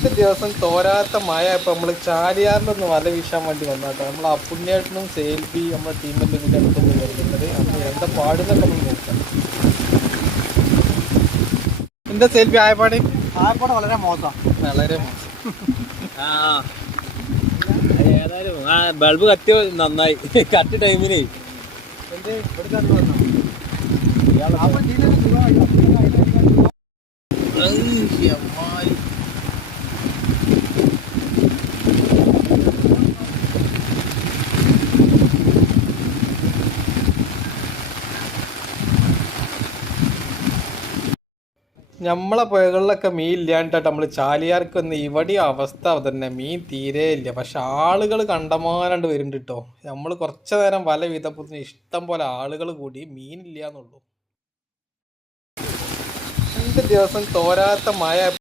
രണ്ട് ദിവസം തോരാത്ത മഴ ഇപ്പൊ നമ്മള് ചാലിയാറിലൊന്ന് വല വീശാൻ വേണ്ടി വന്നാട്ടോ. നമ്മൾ അപ്പുണ്ണിയേട്ടനും സേൽബി നമ്മുടെ ടീമിന്റെ കൂടെ അടുത്തൊന്ന് വരുന്നത്. അപ്പൊ എന്താ പാടുന്നൊക്കെ നമ്മൾ നോക്കാം. എന്താ സേൽബി ആയപ്പാട്? ആയപ്പാട് വളരെ മോശം. വളരെ മോശം. ഏതായാലും ബൾബ് കത്തി നന്നായി കറക്റ്റ് ടൈമിന് എന്ത് എടുക്കാണ്ട് വന്നോ? നമ്മളെ പുഴകളിലൊക്കെ മീൻ ഇല്ലാണ്ടിട്ട് നമ്മൾ ചാലിയാർക്ക് വന്ന് ഇവിടെ അവസ്ഥ തന്നെ. മീൻ തീരെ ഇല്ല. പക്ഷെ ആളുകൾ കണ്ടമാനാണ്ട് വരുന്നുണ്ട് കേട്ടോ. നമ്മൾ കുറച്ചു നേരം വല വീതപ്പത്തിന് ഇഷ്ടം പോലെ ആളുകൾ കൂടി മീനില്ല എന്നുള്ളൂ. രണ്ട് ദിവസം തോരാത്ത മഴ